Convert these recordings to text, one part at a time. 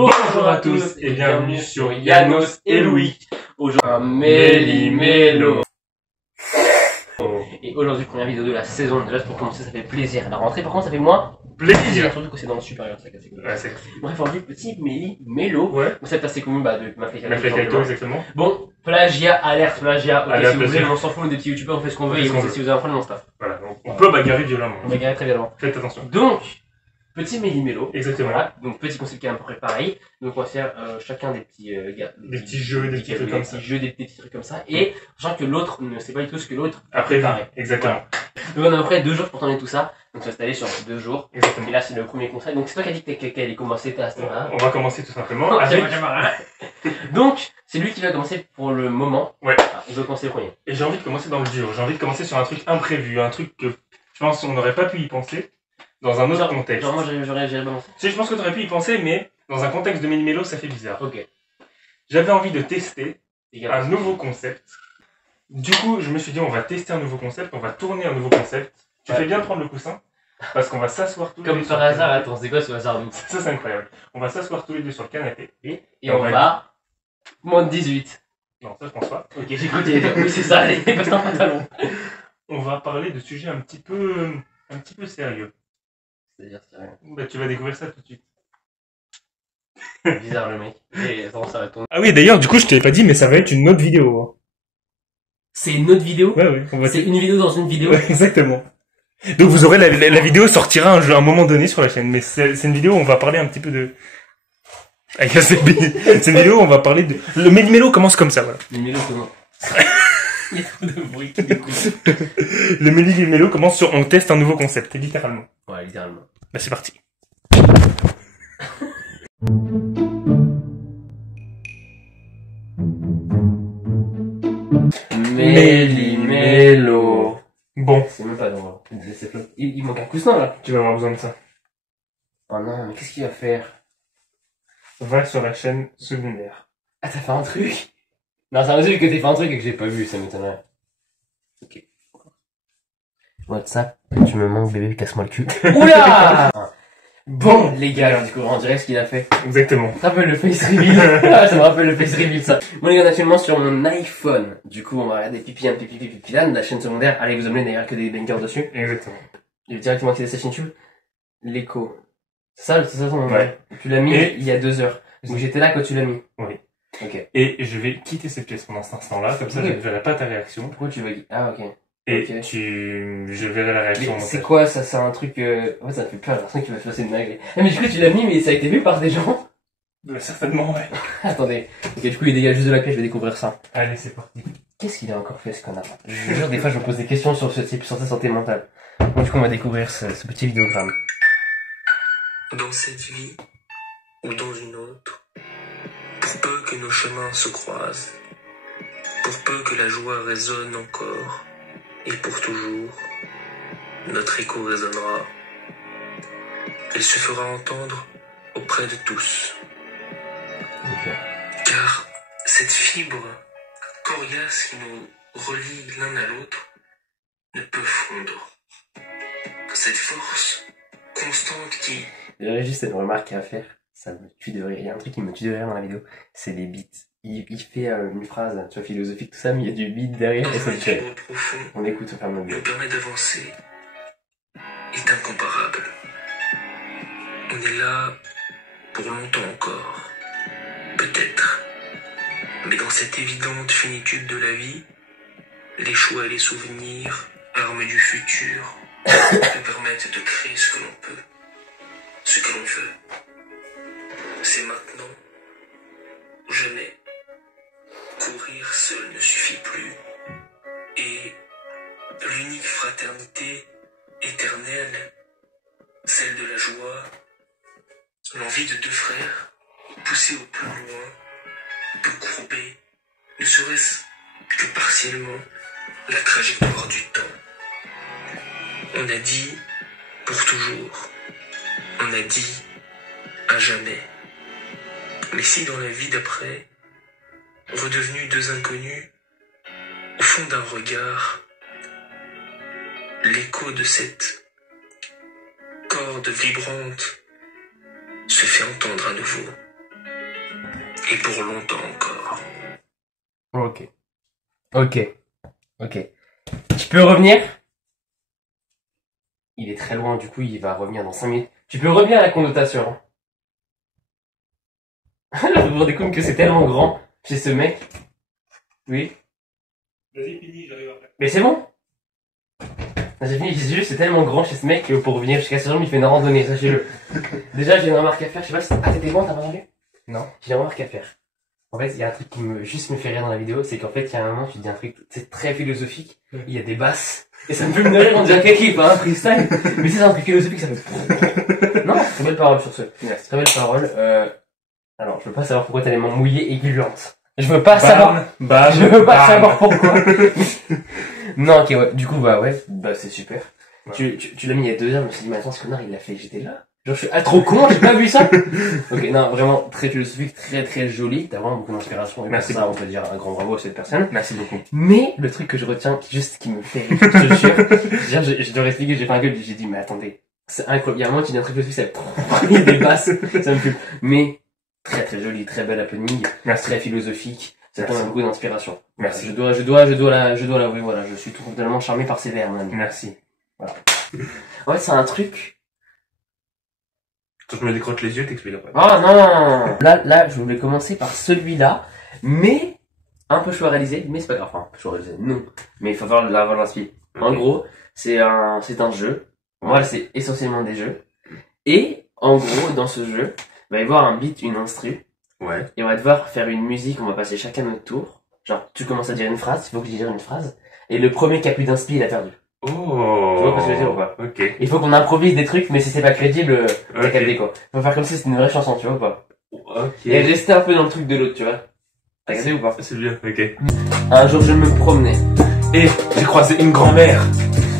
Bonjour à tous et bienvenue sur Yanos et Louis. Aujourd'hui, Méli-Mélo. Et aujourd'hui, première vidéo de la saison. Déjà, pour commencer, ça fait plaisir. La rentrée, par contre, ça fait moins plaisir. Surtout que c'est dans le supérieur, ça casse. Ouais, c'est Bref, aujourd'hui, petit Méli-Mélo. Ouais. Vous êtes assez connu de ma Calto, exactement. Bon, plagiat, alerte, plagiat. Ok, Alerte, si vous voulez, plagiat. on s'en fout, des petits youtubeurs, on fait ce qu'on veut. On fait Et ce qu'on si vous avez un problème, on se tape. Voilà, on peut bagarrer violemment. On va garer très violemment. Faites attention. Donc, petit Méli-Mélo. Exactement. Voilà. Donc, petit concept qui est à peu près pareil. Donc, on va faire chacun des petits Des petits jeux, des petits trucs comme ça. Des petits trucs comme ça. Et sachant que l'autre ne sait pas du tout ce que l'autre a Après, préparé. exactement. Donc, on a à peu près 2 jours pour tourner tout ça. Donc, ça va s'installer sur 2 jours. Exactement. Et là, c'est le premier conseil. Donc, c'est toi qui as dit qu'elle allait commencer à ce moment-là. On va commencer tout simplement Oh, avec... Donc, c'est lui qui va commencer pour le moment. Ouais. Ah, il veut commencer le premier. Et j'ai envie de commencer dans le dur. J'ai envie de commencer sur un truc imprévu, un truc que je pense qu'on n'aurait pas pu y penser dans un autre contexte. Genre, moi, j'aurais balancé. Si, je pense que tu aurais pu y penser, mais dans un contexte de Méli-Mélo, ça fait bizarre. Ok. J'avais envie de tester Les un nouveau concept. Du coup, je me suis dit, on va tester un nouveau concept, on va tourner un nouveau concept. Tu Ouais. fais bien de prendre le coussin, parce qu'on va s'asseoir tous les Comme deux par sur le hasard, canapé. attends, c'est quoi ce hasard? Ça, c'est incroyable. On va s'asseoir tous les deux sur le canapé. Et on va. Moins de 18. Non, ça, je pense pas. Ok, j'ai continué. Oui, c'est ça, allez, passe un pantalon. On va parler de sujets un petit peu sérieux. C'est-à-dire, c'est rien. Bah, tu vas découvrir ça tout de suite. Bizarre le mec. Et attends, ça va tourner. Ah oui, d'ailleurs, du coup, je t'avais pas dit, mais ça va être une autre vidéo. C'est une autre vidéo? Ouais, on va C'est une vidéo dans une vidéo? Ouais, exactement. Donc vous aurez la vidéo sortira à un moment donné sur la chaîne, mais c'est une vidéo où on va parler un petit peu de... C'est une vidéo où on va parler de... Le Méli-Mélo commence comme ça, voilà. Une vidéo comment? Il y a trop de bruit qui découle. Le Méli-Mélo commence sur on teste un nouveau concept, littéralement. Ouais, littéralement. Bah c'est parti. Méli-Mélo. Bon, C'est même pas drôle. Il manque un coussin là. tu vas avoir besoin de ça. Oh non, mais qu'est-ce qu'il va faire? Va sur la chaîne secondaire. Ah, t'as fait un truc? Non, c'est impossible que t'aies fait un truc et que j'ai pas vu, ça m'étonnerait. Ok. WhatsApp, tu me manques bébé, casse-moi le cul. Oula! Bon, les gars, alors du coup, on dirait ce qu'il a fait. Exactement. Ça me rappelle le face reveal. Ah, ça me rappelle le face reveal, ça. Bon, les gars, on est actuellement sur mon iPhone. Du coup, on va regarder Pipidan, la chaîne secondaire. Allez, vous amenez d'ailleurs que des bangers dessus. Exactement. Je vais directement accéder à sa chaîne YouTube. L'écho. C'est ça ton nom? Ouais. Tu l'as mis Et- il y a 2 heures. Donc j'étais là quand tu l'as mis. Oui. Ok. Et je vais quitter cette pièce pendant cet instant-là, comme ça Oui. je ne verrai pas ta réaction. Pourquoi tu vas... Ah, ok. Et Ok. je verrai la réaction. Mais en c'est fait. quoi ça? C'est un truc... Ouais, ça me fait peur, j'ai l'impression qu'il va se passer une dinguerie. Ah, mais du coup, tu l'as mis, mais ça a été vu par des gens. Certainement, ouais. Attendez. Ok, du coup, il dégage juste de la clé, je vais découvrir ça. Allez, c'est parti. Qu'est-ce qu'il a encore fait, ce connard? Je vous jure, des fois, je me pose des questions sur ce type, sur sa santé mentale. Bon, du coup, on va découvrir ce petit vidéogramme. Dans cette vie ou dans une autre, pour peu que nos chemins se croisent, pour peu que la joie résonne encore, et pour toujours, notre écho résonnera. Elle se fera entendre auprès de tous. Ok. Car cette fibre coriace qui nous relie l'un à l'autre ne peut fondre. Cette force constante qui... J'ai juste une remarque à faire. Ça me tue de rire. Il y a un truc qui me tue de rire dans la vidéo. C'est les beats. Il fait une phrase, tu vois, philosophique, tout ça, mais il y a du beat derrière et dans ça un me fait. équilibre profond On écoute, on ferme notre nous gueule. permet d'avancer est incomparable. On est là pour longtemps encore, peut-être. Mais dans cette évidente finitude de la vie, les choix et les souvenirs, armes du futur, nous permettent de créer ce que l'on peut, ce que l'on veut. C'est maintenant ou jamais. Courir seul ne suffit plus. Et l'unique fraternité éternelle, celle de la joie, l'envie de 2 frères, poussés au plus loin, peut courber, ne serait-ce que partiellement, la trajectoire du temps. On a dit pour toujours, on a dit à jamais. Mais si dans la vie d'après, redevenus 2 inconnus, au fond d'un regard, l'écho de cette corde vibrante se fait entendre à nouveau. et pour longtemps encore. Ok. Ok. Ok. Tu peux revenir? Il est très loin, du coup, il va revenir dans 5 minutes. Tu peux revenir à la connotation. Je me rends compte que c'est tellement grand chez ce mec. Oui. Vas-y, fini, j'arrive après. Mais c'est bon. J'ai fini, j'ai juste, c'est tellement grand chez ce mec que pour revenir jusqu'à ce jour, il fait une randonnée, sachez-le. Déjà, j'ai une remarque à faire, je sais pas si... Ah, t'étais bon, t'as pas entendu? Non. J'ai une remarque à faire. En fait, il y a un truc qui juste me fait rire dans la vidéo, c'est qu'en fait, il y a un moment, tu dis un truc, c'est très philosophique, il y a des basses, et ça me fait me rire, on dirait quelqu'un qui fait un freestyle, mais c'est un truc philosophique, ça fait... Non, très belle parole sur ce. Très belle parole, alors, je veux pas savoir pourquoi t'as les mains mouillées et gluantes. Je veux pas savoir... Je veux pas savoir pourquoi. Non, ok, ouais. Du coup, bah ouais, bah c'est super. Ouais. Tu l'as mis il y a 2 heures, je me suis dit, mais attends, ce connard, il l'a fait, j'étais là. Genre, je suis trop con, j'ai pas vu ça. Ok, non, vraiment très philosophique, très très joli. T'as vraiment beaucoup d'inspiration. Et merci. Pour ça, on peut dire un grand bravo à cette personne. Merci beaucoup. Mais le truc que je retiens, juste qui me fait rire, je te jure, je dois expliquer, j'ai fait un gueule, j'ai dit, mais attendez, c'est incroyable. Il y a un moment, tu dis un truc philosophique, ça des basses, ça me fume. Mais très très joli, très bel happening, très philosophique. Ça donne beaucoup d'inspiration. Merci. Je dois l'avouer, voilà, je suis totalement charmé par ces vers, mon ami. Merci. Voilà. En fait, c'est un truc. Quand je me décroche les yeux, t'expliques après. Oh non. Là, je voulais commencer par celui-là, mais un peu chaud à réaliser, mais c'est pas grave, enfin, un peu chaud à réaliser, non. Mais il faut avoir l'inspiration. Okay. En gros, c'est un jeu. Moi, c'est essentiellement des jeux. Et, en gros, dans ce jeu, il va y avoir un beat, une instru. Ouais. Et on va devoir faire une musique, on va passer chacun notre tour. Genre, tu commences à dire une phrase, il faut que je dise une phrase. Et le premier qui a plus d'inspi, il a perdu. Oh. Tu vois ce que je veux dire ou pas? Ok. Il faut qu'on improvise des trucs, mais si c'est pas crédible, t'as capté quoi. Faut faire comme si c'était une vraie chanson, tu vois ou pas? Ok. Et rester un peu dans le truc de l'autre, tu vois. T'as capté ou pas? C'est bien, ok. Un jour, je me promenais. Et j'ai croisé une grand-mère.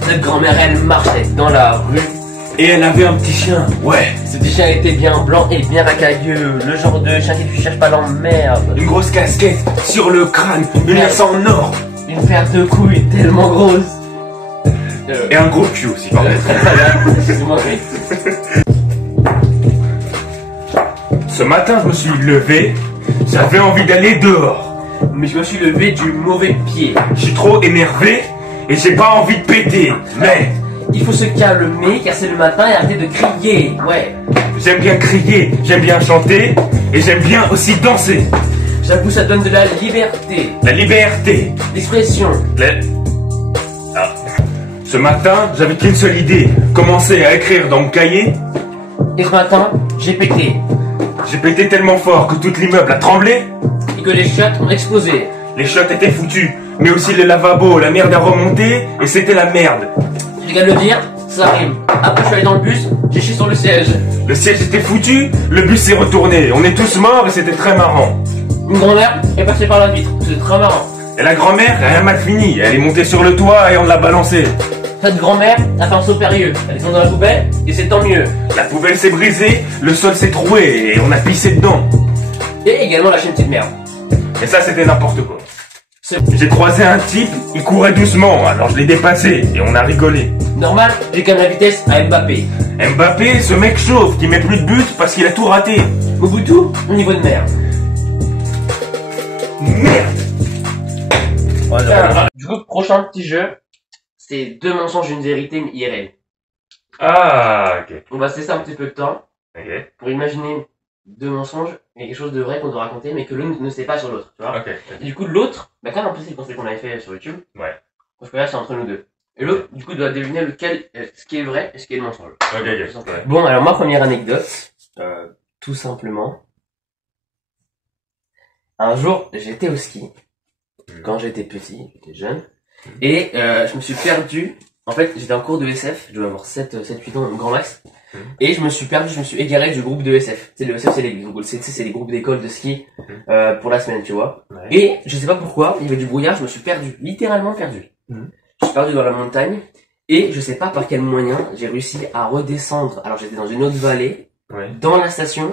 Notre grand-mère, elle marchait dans la rue. Et elle avait un petit chien, ouais. Ce petit chien était bien blanc et bien racailleux. Le genre de chien qui tu cherches pas l'emmerde. Une grosse casquette sur le crâne, une lance en or. Une paire de couilles tellement grosse. Et un gros cul aussi. Excuse-moi, oui. Ce matin, je me suis levé, j'avais envie d'aller dehors. Mais je me suis levé du mauvais pied. Je suis trop énervé et j'ai pas envie de péter. Mais il faut se calmer car c'est le matin et arrêter de crier. Ouais. J'aime bien crier, j'aime bien chanter et j'aime bien aussi danser. J'avoue, ça donne de la liberté. La liberté. L'expression. Ce matin, j'avais qu'une seule idée. Commencer à écrire dans mon cahier. Et ce matin, j'ai pété. J'ai pété tellement fort que tout l'immeuble a tremblé. Et que les chiottes ont explosé. Les chiottes étaient foutues, mais aussi le lavabo, la merde a remonté et c'était la merde. Je viens de le dire, ça rime. Après, je suis allé dans le bus, j'ai chié sur le siège. Le siège était foutu, le bus s'est retourné. On est tous morts et c'était très marrant. Une grand-mère est passée par la vitre, c'était très marrant. Et la grand-mère, elle a mal fini. Elle est montée sur le toit et on l'a balancée. Cette grand-mère a fait un saut périlleux. Elle est tombée dans la poubelle et c'est tant mieux. La poubelle s'est brisée, le sol s'est troué et on a pissé dedans. Et également lâché une petite merde. Et ça, c'était n'importe quoi. J'ai croisé un type, il courait doucement, alors je l'ai dépassé et on a rigolé. Normal, j'ai quand même la vitesse à Mbappé. Mbappé, ce mec chauve qui met plus de buts parce qu'il a tout raté. Mobutu, au niveau de merde. Merde. Du coup, prochain petit jeu, c'est 2 mensonges, une vérité, mais IRL. Ah, ok. On va se laisser un petit peu de temps Ok. pour imaginer 2 mensonges et quelque chose de vrai qu'on doit raconter, mais que l'un ne sait pas sur l'autre, tu vois. Ok. Et du coup, l'autre, bah comme un peu c'est le conseil qu'on avait fait sur YouTube. Ouais. Parce que là, c'est entre nous deux. Et l'autre, du coup, doit deviner lequel, ce qui est vrai et ce qui est le mensonge. Ok. Ouais. Bon, alors ma première anecdote, tout simplement. Un jour, j'étais au ski. Quand j'étais petit, j'étais jeune. Et je me suis perdu. En fait, j'étais en cours de SF. Je devais avoir 7-8 ans, grand max. Et je me suis perdu, je me suis égaré du groupe de SF. Tu sais, le SF, c'est les groupes d'école de ski pour la semaine, tu vois. Ouais. Et je sais pas pourquoi, il y avait du brouillard, je me suis perdu, littéralement perdu. Je suis perdu dans la montagne. Et je sais pas par quel moyen j'ai réussi à redescendre. Alors j'étais dans une autre vallée, dans la station,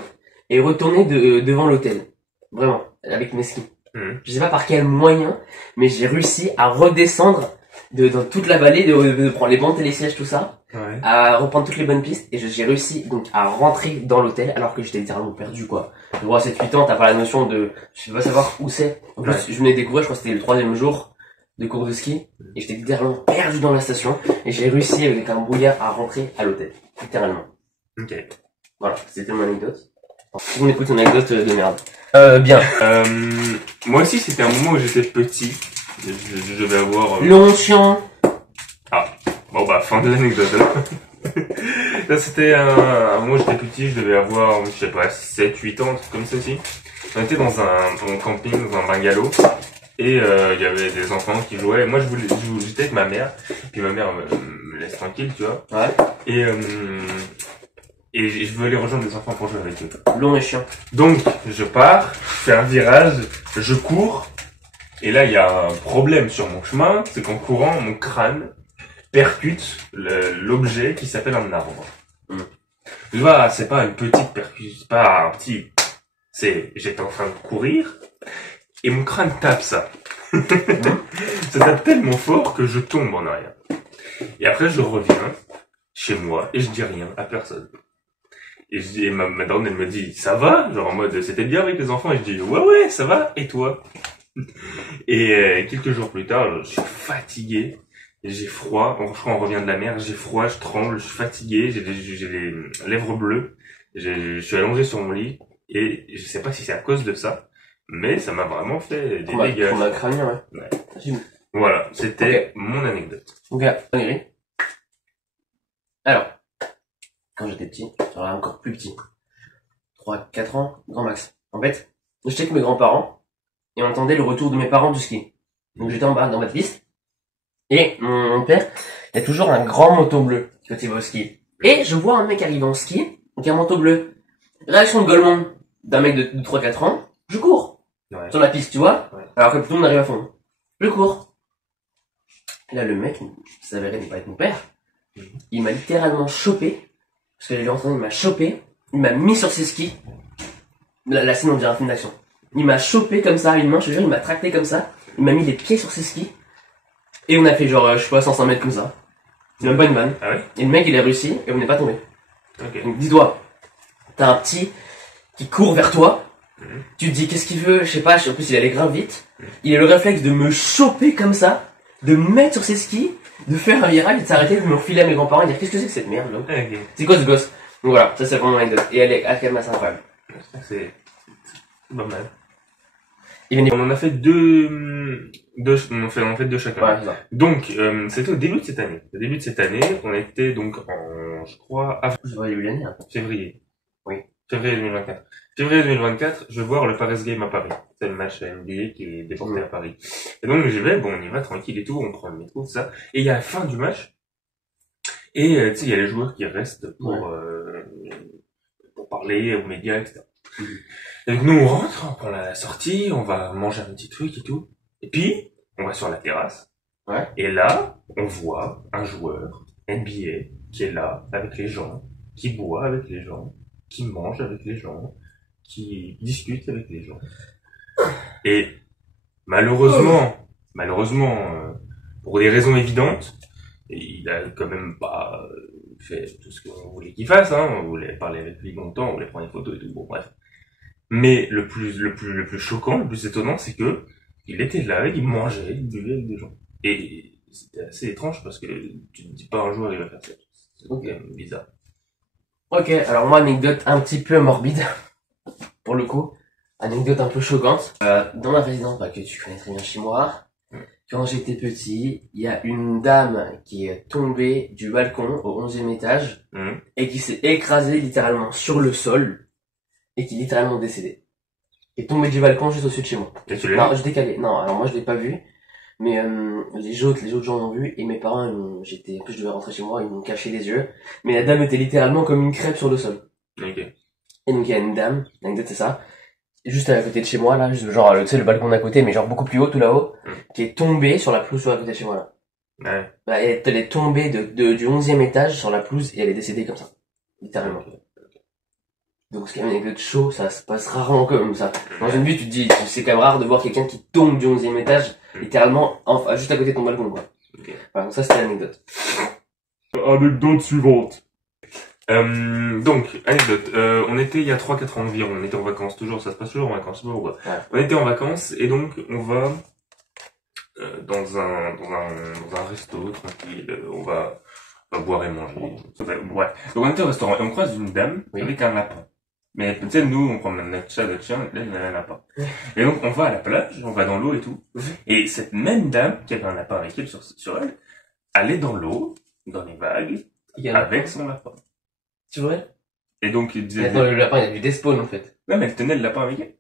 et retourner devant l'hôtel. Vraiment, avec mes skis. Je sais pas par quel moyen, mais j'ai réussi à redescendre dans toute la vallée, de prendre les bons télésièges, tout ça, Ouais. à reprendre toutes les bonnes pistes, et j'ai réussi donc à rentrer dans l'hôtel alors que j'étais littéralement perdu, quoi. Bon, à 7-8 ans, t'as pas la notion de, je peux pas savoir où c'est. En plus, Ouais. je venais de découvrir, je crois que c'était le 3e jour de cours de ski, et j'étais littéralement perdu dans la station, et j'ai réussi avec un brouillard à rentrer à l'hôtel. Littéralement. Ok. Voilà, c'était mon anecdote. Si on écoute une anecdote de merde. Bien. Moi aussi, c'était un moment où j'étais petit. Je devais avoir... Long, chiant. Bon bah, fin de l'anecdote alors. Là, c'était un moment où j'étais petit, je devais avoir, je sais pas, 7, 8 ans, un truc comme ça aussi. On était dans un camping, dans un bungalow. Et il y avait des enfants qui jouaient. Moi, j'étais avec ma mère. Puis ma mère me laisse tranquille, tu vois. Ouais. Et je veux aller rejoindre les enfants pour jouer avec eux. Long et chiant. Donc, je pars, je fais un virage, je cours. Et là, il y a un problème sur mon chemin. C'est qu'en courant, mon crâne percute l'objet qui s'appelle un arbre. Tu vois, c'est pas une petite percussion, c'est pas un petit... j'étais en train de courir. Et mon crâne tape ça. Ça tape tellement fort que je tombe en arrière. Et après, je reviens chez moi et je dis rien à personne. Et ma daronne, elle me dit, ça va? Genre en mode, c'était bien avec les enfants? Et je dis, ouais, ça va. Et toi? Et quelques jours plus tard, je suis fatigué. J'ai froid. Je crois on revient de la mer. J'ai froid, je tremble, je suis fatigué. J'ai les lèvres bleues. Je suis allongé sur mon lit. Et je sais pas si c'est à cause de ça. Mais ça m'a vraiment fait des dégâts. On a crânien, ouais. Ouais. Voilà, c'était mon anecdote. Ok, Valérie. Alors, quand j'étais petit, genre là encore plus petit, 3-4 ans, grand max. En fait, j'étais avec mes grands-parents, et on attendait le retour de mes parents du ski. Donc j'étais en bas dans ma piste, et mon père, il y a toujours un grand manteau bleu quand il va au ski. Et je vois un mec arriver en ski, donc un manteau bleu. Réaction de Golemon d'un mec de 3-4 ans, je cours. Ouais. Sur la piste, tu vois, Ouais. alors que tout le monde arrive à fond. Je cours. Et là, le mec, qui s'avérait ne pas être mon père, il m'a littéralement chopé, parce que j'ai entendu, il m'a chopé, il m'a mis sur ses skis. La scène, on dirait un film d'action. Il m'a chopé comme ça à une main, je te jure, il m'a tracté comme ça, il m'a mis les pieds sur ses skis, et on a fait genre, je sais pas, 105 mètres comme ça. C'est même pas une vanne. Ah ouais? Et le mec, il a réussi, et on n'est pas tombé. Ok. Donc dis-toi, t'as un petit qui court vers toi, tu te dis qu'est-ce qu'il veut, je sais pas, en plus il allait grave vite, il a le réflexe de me choper comme ça, de me mettre sur ses skis, de faire un virage, de s'arrêter, de me refiler à mes grands-parents et dire qu'est-ce que c'est que cette merde là. Ok. C'est quoi ce gosse? Donc voilà, ça c'est vraiment mon anecdote, et elle est quand même assez incroyable. C'est pas mal. Il venait... On en a fait deux on en fait deux chacun. Ouais, c'est ça. Donc, c'était au début de cette année. Au début de cette année, on était donc en, je crois, Je vois, il y a eu l'année, hein. février. Oui. Février 2024. Février 2024, je vais voir le Paris Game à Paris. C'est le match NBA qui est déporté à Paris. Et donc, j'y vais, bon, on y va tranquille et tout, on prend le métro, tout ça. Et il y a la fin du match. Et, tu sais, il y a les joueurs qui restent pour parler aux médias, etc. Et donc, nous, on rentre, on prend la sortie, on va manger un petit truc et tout. Et puis, on va sur la terrasse. Ouais. Et là, on voit un joueur NBA qui est là, avec les gens, qui boit avec les gens, qui mange avec les gens, qui discute avec les gens. Et malheureusement, pour des raisons évidentes, il a quand même pas fait tout ce qu'on voulait qu'il fasse, hein. On voulait parler avec lui longtemps, on voulait prendre des photos et tout, bon bref. Mais le plus choquant, le plus étonnant, c'est que il était là, il mangeait, il buvait avec des gens. Et c'était assez étrange parce que tu te dis pas un jour il va faire ça. C'est quand même bizarre. Ok, alors moi, anecdote un petit peu morbide, pour le coup, anecdote un peu choquante. Dans ma résidence, que tu connais très bien chez moi, quand j'étais petit, il y a une dame qui est tombée du balcon au 11e étage, et qui s'est écrasée littéralement sur le sol, et qui est littéralement décédée. Et tombée du balcon juste au-dessus de chez moi. Et tu l'as Non, je décalais. Non, alors moi je l'ai pas vu, mais les autres gens l'ont vu, et mes parents, en plus je devais rentrer chez moi, ils m'ont caché les yeux, mais la dame était littéralement comme une crêpe sur le sol. Ok. Et donc il y a une dame, l'anecdote c'est ça, juste à côté de chez moi là, juste genre tu sais le balcon d'à côté, mais genre beaucoup plus haut tout là-haut, qui est tombée sur la pelouse sur à côté de chez moi là. Ouais. Bah, elle est tombée du 11e étage sur la pelouse et elle est décédée comme ça, littéralement. Donc c'est quand même une anecdote chaud, ça se passe rarement comme ça. Dans une vie tu te dis, c'est quand même rare de voir quelqu'un qui tombe du 11e étage, littéralement juste à côté de ton balcon quoi. Voilà, donc ça c'était l'anecdote. Anecdote suivante. Donc, anecdote. On était il y a 3-4 ans environ. On était en vacances, toujours, ça se passe toujours en vacances, je sais pas pourquoi. Ouais. On était en vacances et donc on va dans un resto tranquille. On va boire et manger. Ouais. Donc on était au restaurant et on croise une dame avec un lapin. Mais tu sais, nous, on promène notre chat, notre chien, et là, il y a un lapin. Et donc, on va à la plage, on va dans l'eau et tout. Et cette même dame, qui avait un lapin avec elle sur elle, allait dans l'eau, dans les vagues, avec son lapin. Tu vois? Et donc, il disait... Attends, le lapin, il a dû despawn, en fait. Non, mais elle tenait le lapin avec elle.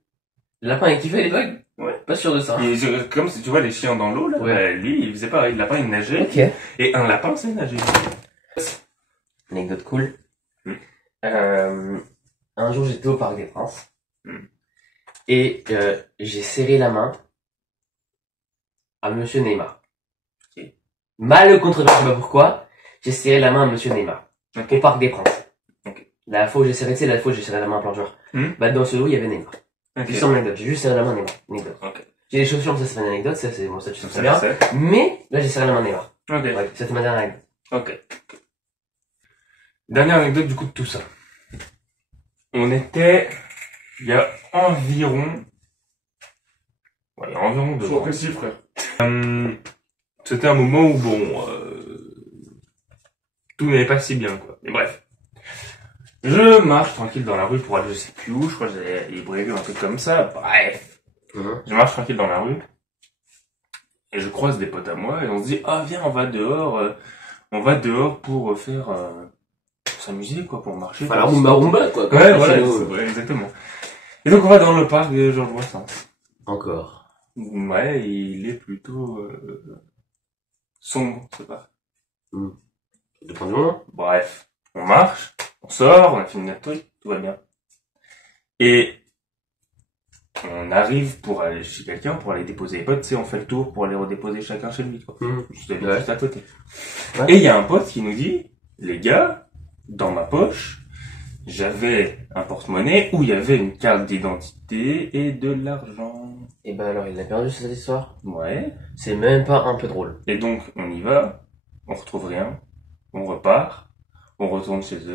Le lapin, il kiffait les vagues? Ouais. Pas sûr de ça. Et comme si tu vois les chiens dans l'eau, là, lui, il faisait pareil. Le lapin, il nageait. Ok. Et un lapin, c'est nager. Anecdote cool. Un jour, j'étais au Parc des Princes. Et j'ai serré la main à Monsieur Neymar. Okay. Mal contre je sais pas pourquoi, j'ai serré la main à Monsieur Neymar. Okay. Au Parc des Princes. Okay. La fois où j'ai serré, tu sais, la fois où j'ai serré la main à plein de joueurs. Bah, dans ce lot, il y avait Neymar. Okay. Juste en anecdote. J'ai juste serré la main à Neymar. Anecdote. Okay. J'ai des chaussures, ça c'est une anecdote, ça c'est bon, ça tu sais Ça, bien. c'est... Mais, là, j'ai serré la main à Neymar. Ok. Ouais, c'était ma dernière anecdote. Ok. Dernière anecdote du coup de tout ça. On était, il y a environ 2 ans. Précis, frère. C'était un moment où bon, tout n'allait pas si bien quoi. Mais bref. Je marche tranquille dans la rue pour aller je sais plus où, je crois que j'allais à Libreville, un truc comme ça. Bref. Je marche tranquille dans la rue. Et je croise des potes à moi et on se dit, ah viens, on va dehors pour faire, pour s'amuser quoi, pour marcher. Enfin, la rumba quoi. Ouais, voilà, c'est vrai, exactement. Et donc on va dans le parc de Georges Brassens. Encore. Ouais, il est plutôt sombre, ce parc. Dépend du moment. Bref, on marche, on sort, on a fini notre truc, tout va bien. Et on arrive pour aller chez quelqu'un, pour aller déposer les potes, tu sais, on fait le tour pour aller redéposer chacun chez lui, quoi. Juste à côté. Ouais. Et il y a un pote qui nous dit, les gars, dans ma poche, j'avais un porte-monnaie où il y avait une carte d'identité et de l'argent. Et ben alors, il a perdu cette histoire. Ouais. C'est même pas un peu drôle. Et donc, on y va, on retrouve rien, on repart, on retourne chez eux.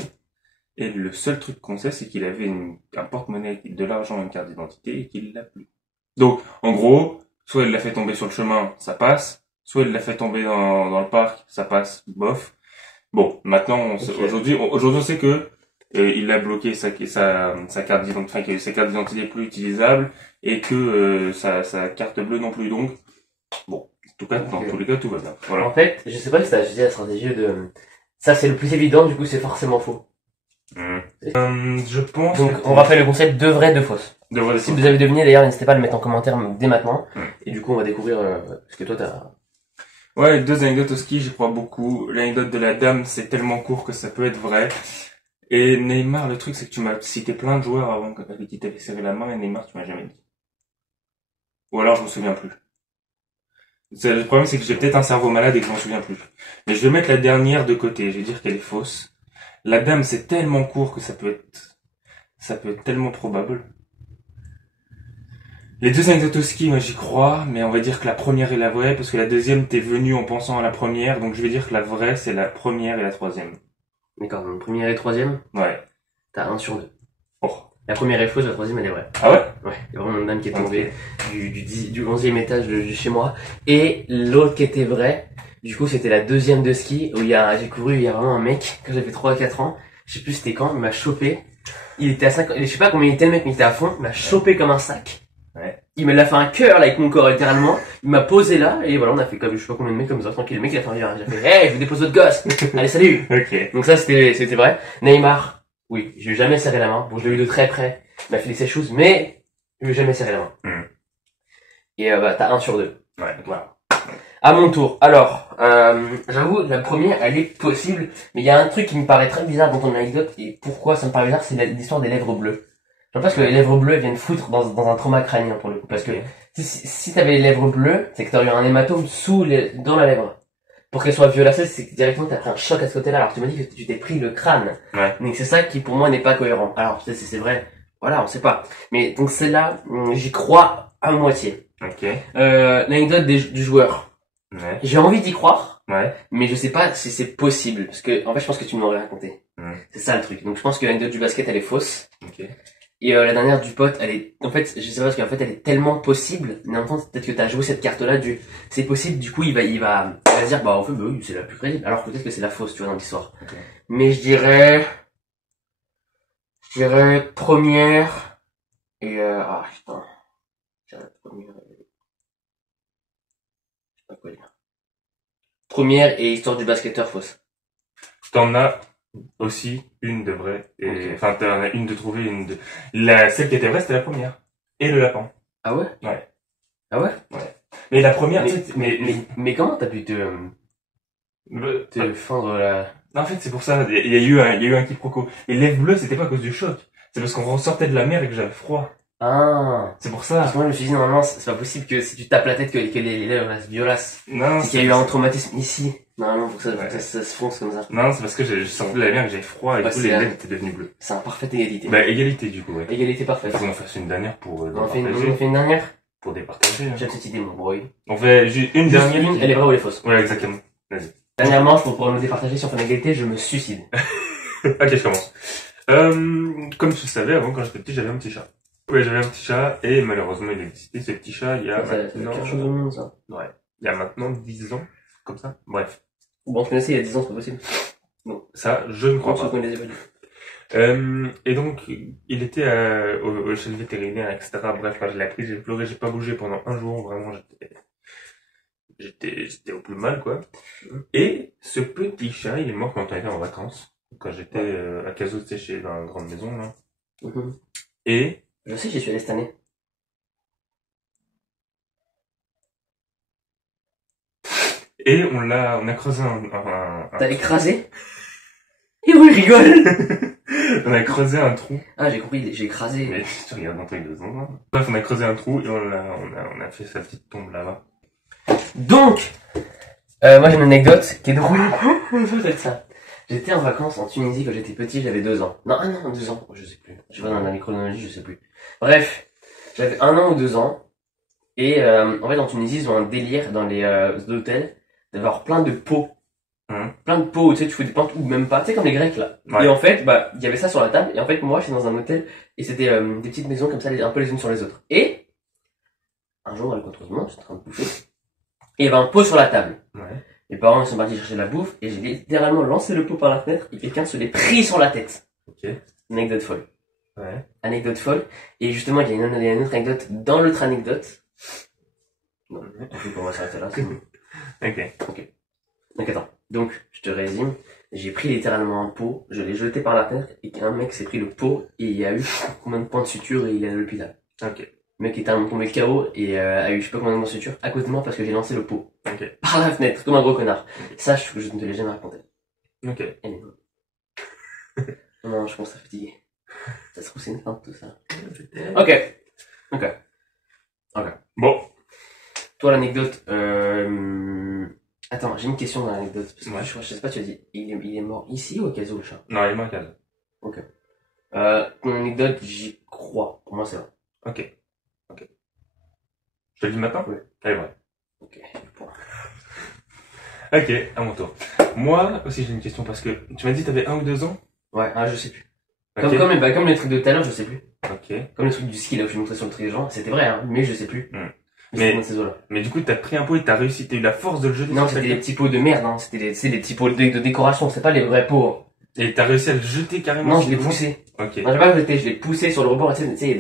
Et le seul truc qu'on sait, c'est qu'il avait un porte-monnaie avec de l'argent et une carte d'identité et qu'il l'a plus. Donc, en gros, soit il l'a fait tomber sur le chemin, ça passe, soit il l'a fait tomber dans le parc, ça passe, bof. Bon, maintenant, aujourd'hui, on sait que il a bloqué sa carte d'identité, enfin que sa carte d'identité plus utilisable et que sa carte bleue non plus. Donc, bon, en tout cas, dans tous les cas, tout va bien. Voilà. En fait, je sais pas si t'as utilisé la stratégie de... Ça, c'est le plus évident, du coup, c'est forcément faux. Je pense... Donc, on rappelle le concept de vrai, de fausse. De vrai, si vous avez deviné, d'ailleurs, n'hésitez pas à le mettre en commentaire dès maintenant. Et du coup, on va découvrir ce que toi, t'as... Ouais, 2 anecdotes au ski, j'y crois beaucoup. L'anecdote de la dame, c'est tellement court que ça peut être vrai. Et Neymar, le truc, c'est que tu m'as cité plein de joueurs avant avec qui t'avais serré la main, et Neymar, tu m'as jamais dit. Ou alors, je me souviens plus. Le problème, c'est que j'ai peut-être un cerveau malade et que je m'en souviens plus. Mais je vais mettre la dernière de côté, je vais dire qu'elle est fausse. La dame, c'est tellement court que ça peut être tellement probable. Les 2 anecdotes au ski, moi j'y crois, mais on va dire que la première est la vraie, parce que la deuxième, t'es venu en pensant à la première, donc je vais dire que la vraie, c'est la première et la troisième. D'accord, donc première et troisième, ouais. T'as 1 sur 2. Oh. La première est fausse, la troisième elle est vraie. Ah ouais? Ouais, il y a vraiment une dame qui est tombée du 11e étage de chez moi. Et l'autre qui était vraie, du coup c'était la deuxième de ski, où j'ai couru, il y a vraiment un mec, quand j'avais 3 à 4 ans, je sais plus c'était quand, il m'a chopé. Il était à 5, je sais pas combien il était le mec, mais il était à fond, il m'a chopé comme un sac. Ouais. Il me l'a fait un cœur là avec mon corps littéralement. Il m'a posé là et voilà, on a fait comme je sais pas combien de mecs comme ça, tranquille. Le mec il a fait un virage, il a fait hey, je vous dépose votre gosse. Allez, salut. Ok. Donc ça c'était vrai. Neymar, oui, je lui ai jamais serré la main. Bon, je l'ai eu de très près. Il m'a fait des choses, mais je lui ai jamais serré la main. Et bah t'as 1 sur 2. Ouais. Voilà. À mon tour. Alors, j'avoue, la première, elle est possible, mais il y a un truc qui me paraît très bizarre dans ton anecdote, et pourquoi ça me paraît bizarre, c'est l'histoire des lèvres bleues. Je pense que les lèvres bleues viennent foutre dans un trauma crânien pour le coup, parce que si t'avais les lèvres bleues, c'est que t'aurais eu un hématome dans la lèvre. Pour qu'elle soit violacée, c'est que directement t'as pris un choc à ce côté-là, alors tu m'as dit que tu t'es pris le crâne. Ouais. Donc c'est ça qui pour moi n'est pas cohérent. Alors peut-être c'est vrai, voilà, on sait pas. Mais donc celle-là, j'y crois à moitié. Ok. L'anecdote du joueur. Ouais. J'ai envie d'y croire, Ouais. mais je sais pas si c'est possible. Parce que, en fait, je pense que tu m'aurais raconté. C'est ça le truc. Donc je pense que l'anecdote du basket, elle est fausse. Ok. Et la dernière du pote, elle est, en fait, je sais pas parce qu'en fait, elle est tellement possible. Mais en même temps, peut-être que t'as joué cette carte-là du, c'est possible. Du coup, il va dire, bah en fait, bah oui, c'est la plus crédible. Alors peut-être que c'est la fausse, tu vois, dans l'histoire. Ok. Mais je dirais première et ah putain, je dirais première. Je sais pas quoi dire. Première et histoire du basketteur fausse. T'en as aussi une de vraie. Et, Ok. enfin, t'en as une de trouvée, une de... Celle qui était vraie, c'était la première. Et le lapin. Ah ouais? Ouais. Ah ouais? Mais la première, Mais, tu sais, mais comment t'as pu te Ah, fendre la... en fait, c'est pour ça, il y a eu un quiproquo. Les lèvres bleues, c'était pas à cause du choc. C'est parce qu'on ressortait de la mer et que j'avais froid. Ah. C'est pour Parce ça. que moi, je me suis dit, normalement, c'est pas possible que si tu tapes la tête que les lèvres restent violaces. Non, C'est qu'il y a eu un traumatisme ici. Normalement, pour que ça se fonce comme ça. Non, c'est parce que je sortais de la mer et que j'avais froid et Ouais, du coup, c'est les un- lèvres étaient devenues bleues. C'est un parfaite égalité. Bah, égalité, du coup, ouais. Égalité parfaite. Faut qu'on en fasse une dernière pour On en fait départager. une dernière? Pour départager. Hein. J'aime cette idée, mon boy. On fait juste une dernière. Une, elle est vraie ou elle est fausse? Ouais, exactement. Dernièrement, pour nous départager si on fait une égalité, je me suicide. Ok, je commence. Comme tu le savais, avant, quand j'étais petit, j'avais un petit chat. Ouais, j'avais un petit chat, et malheureusement, il est décédé, ce petit chat, il y a C'est maintenant... quelque chose au monde, ça. Ouais. Il y a maintenant 10 ans. Comme ça. Bref. Bon, je connaissais il y a 10 ans, c'est pas possible. Ça, je ne crois Sauf pas. qu'on les évalue. Et donc, il était chez le vétérinaire, etc. Bref, quand je l'ai appris, j'ai pleuré, j'ai pas bougé pendant un jour, vraiment, j'étais au plus mal, quoi. Et ce petit chat, il est mort quand on était en vacances. Quand j'étais à Cazaux, tu sais, chez dans la grande maison, là. Mhm. Et Je sais, j'y suis allé cette année. on a creusé un T'as écrasé? Et oui, il rigole! on a creusé un trou. Ah, j'ai compris, j'ai écrasé. Mais tu regardes dans ton deux ans. Bref, on a creusé un trou et on a fait sa petite tombe là-bas. Donc, moi j'ai une anecdote qui est drôle. Peut-être ça. J'étais en vacances en Tunisie quand j'étais petit, j'avais 2 ans. Non, 1 an, 2 ans, je sais plus. Je vais dans l'année chronologie, je sais plus. Bref, j'avais 1 an ou 2 ans. Et en fait, en Tunisie, ils ont un délire dans les hôtels d'avoir plein de pots. Plein de pots où tu sais, tu fous des plantes ou même pas. Tu sais, comme les Grecs là. Ouais. Et en fait, bah, il y avait ça sur la table. Et en fait, moi, j'étais dans un hôtel et c'était des petites maisons comme ça, un peu les unes sur les autres. Et un jour, avec autre monde, j'étais en train de bouffer. Et il y avait un pot sur la table. Ouais. Mes parents ils sont partis chercher de la bouffe et j'ai littéralement lancé le pot par la fenêtre et quelqu'un se l'est pris sur la tête. Ok. Anecdote folle. Ouais. Anecdote folle. Et justement, il y a une autre anecdote dans l'autre anecdote. Non, on va s'arrêter là, c'est bon. Ok. Donc attends. Donc, je te résume. J'ai pris littéralement un pot, je l'ai jeté par la fenêtre et un mec s'est pris le pot et il y a eu combien de points de suture et il est à l'hôpital. Ok. Le mec est tombé KO et a eu je sais pas combien de points de suture à cause de moi parce que j'ai lancé le pot. Ok. Par la fenêtre, comme un gros connard. Ça, je ne te l'ai jamais raconté. Ok. Elle est bonne. Non, je commence à fatiguer. Ça se trouve, c'est une feinte, tout ça. Ok. Bon. Toi, l'anecdote, attends, j'ai une question dans l'anecdote. Parce que Ouais. je sais pas, tu as dit, il est mort ici ou au Caso, le chat? Non, il est mort à Cazaux. Ton anecdote, j'y crois. Pour moi, c'est vrai. Ok. Je te le dis maintenant? Oui. Elle est vraie. Ok, point. Ok, à mon tour. Moi aussi j'ai une question parce que tu m'as dit que t'avais 1 ou 2 ans. Ouais, je sais plus. Ok. Comme le truc de tout à l'heure, je sais plus. Ok. Comme le truc du ski, là, où je suis montré sur le truc des gens, c'était vrai, hein, mais je sais plus. Hmm. Mais Mais- c'était dans ces eaux-là. Mais du coup t'as pris un pot et t'as réussi, t'as eu la force de le jeter. Non, sur c'était ta des tête. petits pots de merde, hein. C'était des petits pots de décoration, c'est pas les vrais pots. Et t'as réussi à le jeter carrément. Non, sur je l'ai le pot. poussé. Ok. Non, j'ai pas jeté, je l'ai poussé sur le rebord, tu sais,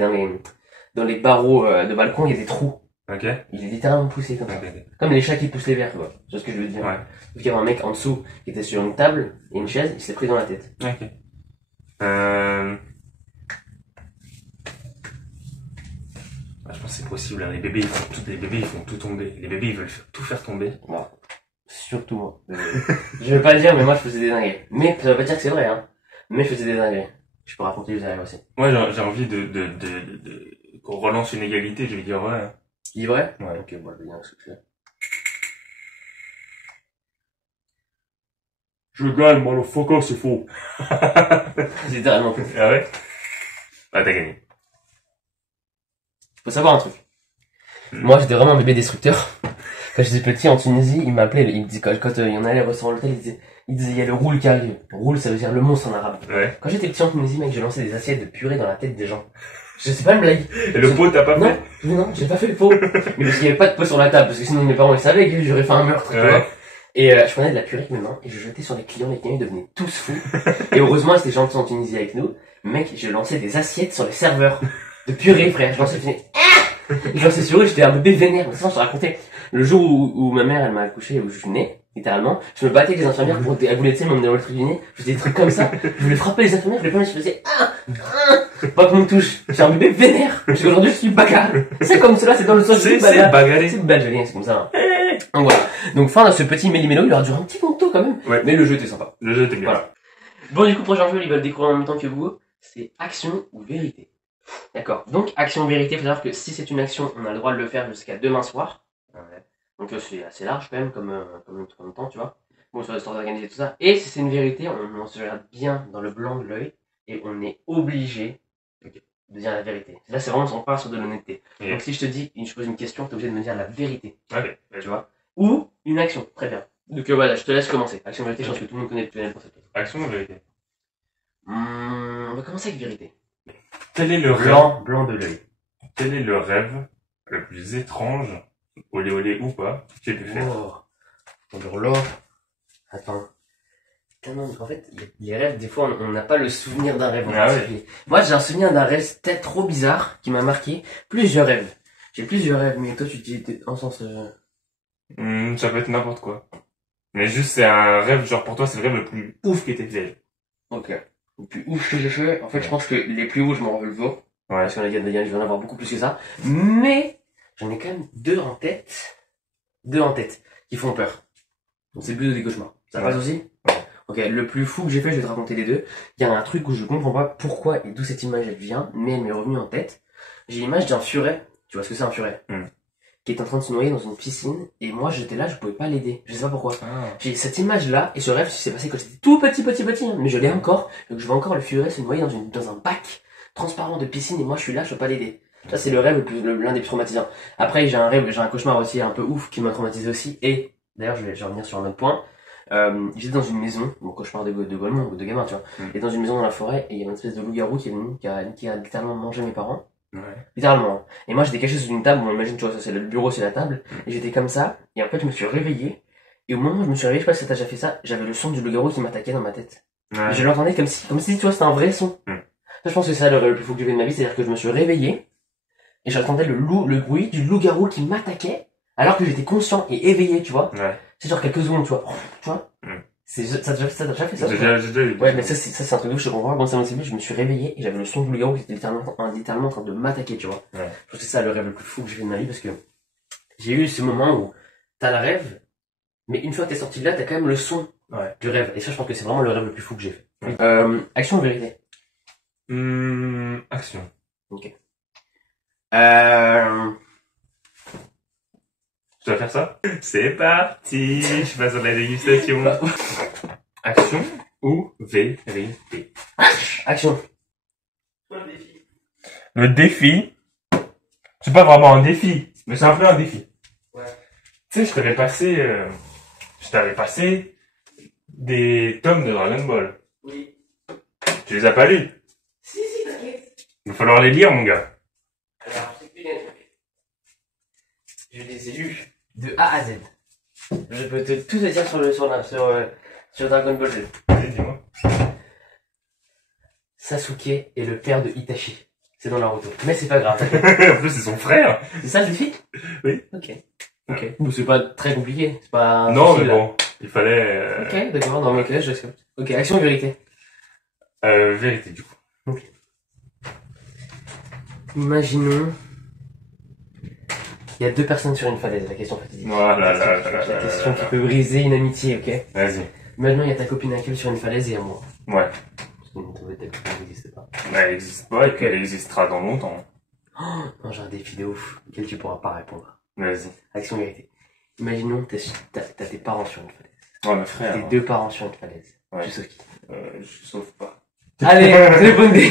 dans les barreaux de balcon, il y a des trous. Ok. Il est littéralement poussé comme ça. Ok. Comme les chats qui poussent les verres, quoi. C'est ce que je veux dire. Ouais. Sauf qu'il y avait un mec en dessous qui était sur une table et une chaise, il s'est pris dans la tête. Ok. Je pense que c'est possible. Hein. Les bébés ils font tout tomber. Les bébés ils veulent tout faire tomber. Non. Surtout moi. Je veux pas le dire, mais moi je faisais des dingueries. Mais ça veut pas dire que c'est vrai, hein. Mais je faisais des dingueries. Je peux raconter les dingueries aussi. Moi j'ai envie qu'on relance une égalité. Je vais dire ouais. Hein. Il est vrai? Ouais. Ok, bon, je vais dire ce que c'est. Je gagne, motherfucker, c'est faux. C'est littéralement fou. Ah ouais? Ah t'as gagné. Faut savoir un truc. Moi, j'étais vraiment un bébé destructeur. Quand j'étais petit en Tunisie, il m'appelait, il me disait, quand il y en allait au restaurant à l'hôtel, il disait, il y a le roule qui arrive. Roule, ça veut dire le monstre en arabe. Ouais. Quand j'étais petit en Tunisie, mec, je lançais des assiettes de purée dans la tête des gens. Je sais pas une blague. Et le pot, t'as pas Non, fait? non, j'ai pas fait le pot. Mais parce qu'il y avait pas de pot sur la table, parce que sinon mes parents ils savaient que j'aurais fait un meurtre, tu Ouais. vois. Et je prenais de la purée avec mes mains et je jetais sur les clients ils devenaient tous fous. Et heureusement, ils étaient gentils en Tunisie avec nous. Mec, je lançais des assiettes sur les serveurs de purée, frère. Je lançais, je faisais, ah! Et je lançais sur eux, j'étais un bébé vénère. Mais ça, je te racontais. Le jour où ma mère, elle m'a accouché, où je suis né, littéralement, je me battais avec les infirmières pour, elles voulaient, tu sais, m'emmener dans le truc du nez. Je faisais des trucs comme ça. Je voulais frapper les infirmières, je voulais pas, je faisais, pas qu'on me touche. J'ai un bébé vénère. Parce qu'aujourd'hui, je suis bagarre. C'est comme cela, c'est dans le sang, je suis bagarre. bagarré. C'est algérien, c'est comme ça. Donc voilà. Donc fin de ce petit méli-mélo, il aura duré un petit bon temps quand même. Ouais. Mais le jeu était sympa. Le jeu était bien. Voilà. Bon, du coup, prochain jeu, ils veulent découvrir en même temps que vous. C'est action ou vérité. D'accord. Donc, action ou vérité, il faut savoir que si c'est une action, on a le droit de le faire jusqu'à demain soir. Ouais. Donc, c'est assez large quand même, comme temps, tu vois. Bon, sur l'histoire d'organiser tout ça. Et si c'est une vérité, on se regarde bien dans le blanc de l'œil et on est obligé de dire la vérité. Là, c'est vraiment, on part sur de l'honnêteté. Yeah. Donc, si je te dis, je pose une question, tu es obligé de me dire la vérité. Ok. Tu vois. Ou une action. Très bien. Donc, voilà, je te laisse commencer. Action vérité, je pense que tout le monde connaît le concept. Action ou vérité? On va commencer avec vérité. Quel est le rêve? Blanc de l'œil. Quel est le rêve le plus étrange, olé olé ou pas, que tu aies pu faire? Oh. Alors là, attends. Putain, non, en fait, les rêves, des fois, on n'a pas le souvenir d'un rêve en Ah particulier. Moi, j'ai un souvenir d'un rêve peut-être trop bizarre qui m'a marqué. Plusieurs rêves. J'ai plusieurs rêves, mais toi, tu dis en sens. Ça peut être n'importe quoi. Mais juste, c'est un rêve, genre pour toi, c'est le rêve le plus ouf qui était fait. Ok. Le plus ouf que j'ai fait, en fait, je pense que les plus hauts, je m'en rappelle pas. Ouais. Parce qu'on a dit, je vais en avoir beaucoup plus que ça. Mais, j'en ai quand même deux en tête, qui font peur. Donc c'est plutôt des cauchemars. Ça passe aussi? Ouais. Ok, le plus fou que j'ai fait, je vais te raconter les deux. Il y a un truc où je comprends pas pourquoi et d'où cette image elle vient, mais elle m'est revenue en tête. J'ai l'image d'un furet, tu vois ce que c'est un furet? Qui est en train de se noyer dans une piscine, et moi j'étais là, je pouvais pas l'aider. Je sais pas pourquoi. J'ai cette image-là, et ce rêve s'est passé quand j'étais tout petit, hein, mais je l'ai encore. Donc je vois encore le furet se noyer dans un bac transparent de piscine, et moi je suis là, je peux pas l'aider. Ça c'est le rêve l'un des plus traumatisants. Après j'ai un cauchemar aussi un peu ouf qui m'a traumatisé aussi, et d'ailleurs je vais revenir sur un autre point. J'étais dans une maison, mon cauchemar de golemon ou de gamin, tu vois. J'étais dans une maison dans la forêt, et il y avait une espèce de loup-garou qui est venu, qui a littéralement mangé mes parents. Ouais. Littéralement. Et moi j'étais caché sous une table, bon imagine tu vois ça c'est le bureau, c'est la table, et j'étais comme ça, et en fait je me suis réveillé, et au moment où je me suis réveillé, je sais pas si t'as déjà fait ça, j'avais le son du loup-garou qui m'attaquait dans ma tête. Ouais. Je l'entendais comme si tu vois c'était un vrai son. Ça je pense que c'est ça le plus fou que j'ai fait de ma vie, c'est-à-dire que je me suis réveillé, et j'entendais le bruit du loup-garou qui m'attaquait, alors que j'étais conscient et éveillé, tu vois. Ouais. C'est genre quelques secondes, tu vois. Ça t'as déjà fait ça? J'ai déjà eu. Ouais, mais ça c'est un truc que je comprends pas. Quand ça m'est arrivé, je me suis réveillé et j'avais le son du loup-garou qui était littéralement en train de m'attaquer, tu vois. Ouais. Je pense que c'est ça le rêve le plus fou que j'ai fait de ma vie parce que j'ai eu ce moment où t'as le rêve, mais une fois que t'es sorti de là, t'as quand même le son du rêve. Et ça, je pense que c'est vraiment le rêve le plus fou que j'ai fait. Action ou vérité? Action. Ok. Tu vas faire ça? C'est parti! Je passe à la dégustation. Action ou vérité? Action. Le défi, c'est pas vraiment un défi, mais c'est un peu un défi. Ouais. Tu sais, je t'avais passé des tomes de Dragon Ball. Oui. Tu les as pas lus? Si, t'inquiète. Il va falloir les lire, mon gars. Alors, je les ai lus de A à Z. Je peux tout te dire sur Dragon Ball Z. Vas-y, dis-moi. Sasuke est le père de Itachi. C'est dans Naruto. Mais c'est pas grave. En plus, c'est son frère. C'est ça le défi? Oui. Ok. Bon, c'est pas très compliqué. C'est pas Non, difficile, mais bon, il fallait... Ok, d'accord. Non, mais ok, je l'accepte. Ok, action ou vérité? Vérité, du coup. Ok. Imaginons... Il y a deux personnes sur une falaise, la question fatidique. Voilà, La question qui peut briser une amitié, ok? Vas-y. Imaginons il y a ta copine Akil sur une falaise et à moi. Ouais. Parce que ta copine n'existe pas. Elle existe pas et qu'elle existera dans longtemps. Oh, non, j'ai un défi de ouf, auquel tu pourras pas répondre. Vas-y. Action vérité. Imaginons t'as tes parents sur une falaise. Ouais, mes frères. Tes deux parents sur une falaise. Ouais. Tu sauves qui? Je sauve pas. Allez, répondez.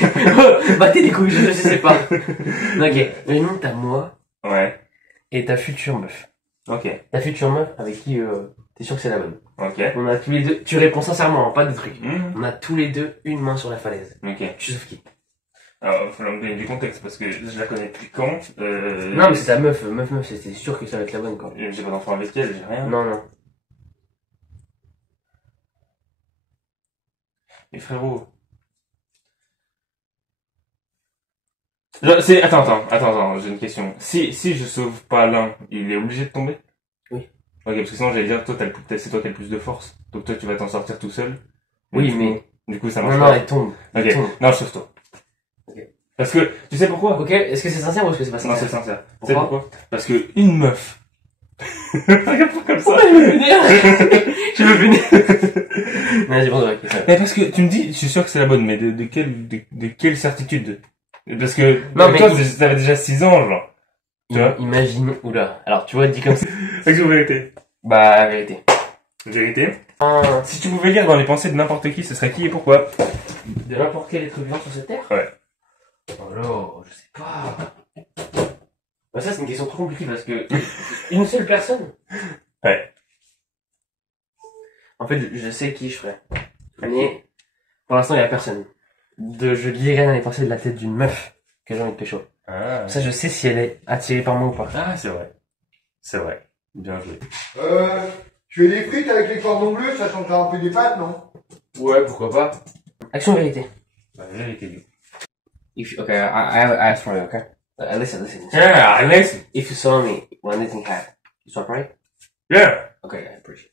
Battez les couilles, je sais pas. Ok, imaginons t'as moi Ouais. et ta future meuf. Ok. Ta future meuf avec qui t'es sûr que c'est la bonne. Ok. On a tous les deux, tu réponds sincèrement, hein, pas de trucs. Mmh. On a tous les deux une main sur la falaise. Ok. Tu sauves qui? Alors, faut leur donner du contexte parce que je la connais depuis quand. Non, mais c'est ta meuf, c'était sûr que ça va être la bonne, quoi. J'ai pas d'enfant avec elle, j'ai rien. Non, non. Mais frérot. Attends, j'ai une question. Si je sauve pas l'un, il est obligé de tomber? Oui. Ok, parce que sinon j'allais dire, toi, c'est toi qui as le plus de force. Donc toi, tu vas t'en sortir tout seul. Oui, du mais... coup- Du coup, ça marche Non, pas. non, elle tombe. Elle Ok. tombe. Non, je sauve toi. Ok. Parce que, tu sais pourquoi? Ok, est-ce que c'est sincère ou est-ce que c'est pas Non, sincère? c'est sincère. Tu Pourquoi sais pourquoi? Parce que une meuf. Regarde pas comme ça. Je me vénère. Je me vénère. Non, j'ai pas de vrai, ok. Mais parce que tu me dis, je suis sûr que c'est la bonne, mais de quelle certitude? Parce que, Non, mais- toi, t'avais déjà 6 ans, genre. Tu vois? Imagine, oula. Alors, tu vois, dit comme ça. C'est que je vérité. Bah, la vérité. Vérité. Si tu pouvais lire dans les pensées de n'importe qui, ce serait qui et pourquoi? De n'importe quel être vivant sur cette terre? Ouais. Oh là, je sais pas. Bah, ça, c'est une question trop compliquée parce que une seule personne. Ouais. En fait, je sais qui je ferais. Mais, pour l'instant, il y a personne. Je lirai dans les pensées de la tête d'une meuf que j'ai envie de pécho. Ah. Ça, je sais si elle est attirée par moi ou pas. Ah, c'est vrai. C'est vrai. Bien joué. Tu fais des frites avec les cordons bleus, ça changera un peu des pâtes, non? Ouais, pourquoi pas. Action vérité. La vérité, lui. Okay, I asked for it, okay? Listen. Yeah, listen. If you saw me when anything happened, you swipe right? Yeah. Okay, I appreciate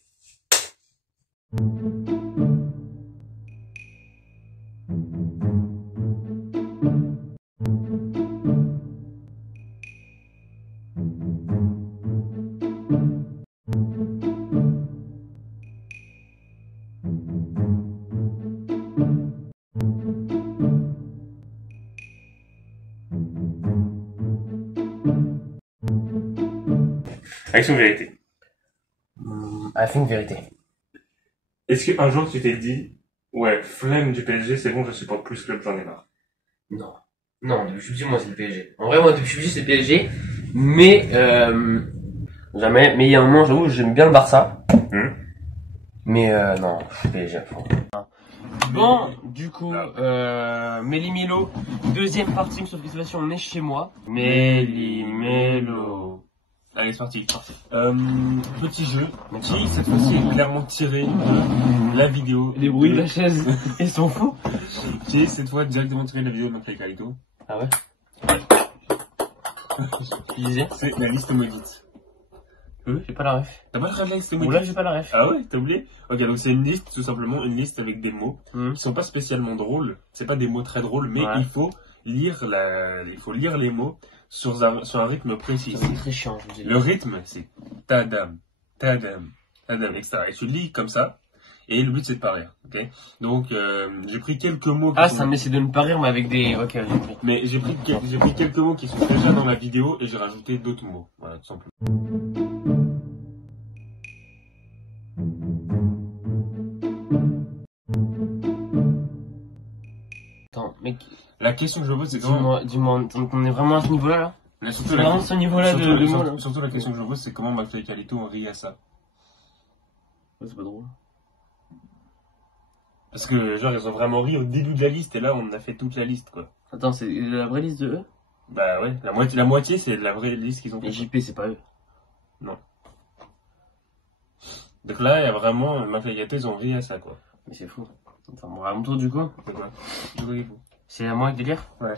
Action vérité. I think vérité. Est-ce qu'un jour tu t'es dit, ouais, flemme du PSG, c'est bon, je supporte plus le club, j'en ai marre. Non. Non, depuis que je suis petit, moi, c'est le PSG. En vrai, moi, depuis que je suis petit, c'est le PSG. Mais, jamais. Mais il y a un moment, j'avoue, j'aime bien le Barça. Mais, non, je suis PSG à fond. Bon, du coup, Méli-Mélo, deuxième partie, sauf que cette fois-ci, on est chez moi. Méli-Mélo. Allez, c'est parti. Petit jeu, qui cette fois-ci est clairement tiré de la vidéo. Les bruits de la chaise, ils sont fous. Qui est cette fois directement tiré de la vidéo de Mafia Carito. Ah ouais? Tu disais? C'est la liste maudite. J'ai pas la ref. T'as pas la liste maudite? Ou là, j'ai pas la ref. Ah ouais, t'as oublié? Ok, donc c'est une liste, tout simplement, une liste avec des mots qui sont pas spécialement drôles. C'est pas des mots très drôles, mais Ouais. il faut lire les mots sur un rythme précis. C'est très chiant, je vous ai dit. Le rythme, c'est tadam, tadam, tadam, etc. Et tu lis comme ça, et le but c'est de pas rire, ok? Donc, j'ai pris quelques mots qui Ah, sont... ça me c'est de ne pas rire, mais avec des... Ok, j'ai compris. Mais j'ai pris quelques mots qui sont déjà dans la vidéo, et j'ai rajouté d'autres mots. Voilà, tout simplement. Attends, mec, La question que je pose, c'est comment... dis-moi, on est vraiment à ce niveau-là, là? Mais C'est vraiment ce niveau-là de mots, là? surtout la question que je pose, c'est comment Mafia et Carito ont ri à ça. Ouais, c'est pas drôle. Parce que, genre, ils ont vraiment ri au début de la liste, et là, on a fait toute la liste, quoi. Attends, c'est la vraie liste de eux? Bah ouais, la moitié, c'est la vraie liste qu'ils ont fait. Et JP, c'est pas eux. Donc là, il y a vraiment, Mafia et Carito, ils ont ri à ça, quoi. Mais c'est fou. Attends, bon, à mon tour, du coup. C'est quoi? Je voyais vous. C'est à moi de lire? Ouais.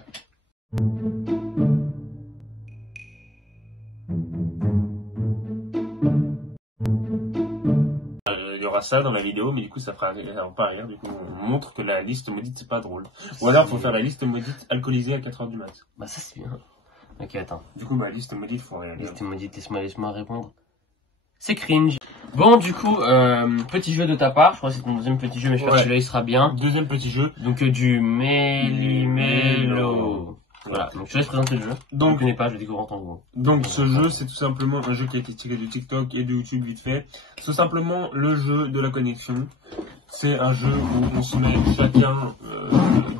Il y aura ça dans la vidéo, mais du coup ça fera pas rire. Du coup, on montre que la liste maudite c'est pas drôle. Ou alors faut faire la liste maudite alcoolisée à 4h du mat. Bah, ça, c'est bien. Ok, attends. Du coup, bah liste maudite faut rien dire. Liste maudite, laisse-moi répondre. C'est cringe. Bon, du coup, petit jeu de ta part. Je crois que c'est ton deuxième petit jeu, mais je pense que celui-là, il sera bien. Deuxième petit jeu. Donc, du Méli-Mélo. Voilà, donc je te laisse présenter le jeu. Donc, je ne connais pas, je le découvre en tant que vous. Donc ce jeu, c'est tout simplement un jeu qui a été tiré du TikTok et de YouTube vite fait. C'est tout simplement le jeu de la connexion. C'est un jeu où on se met chacun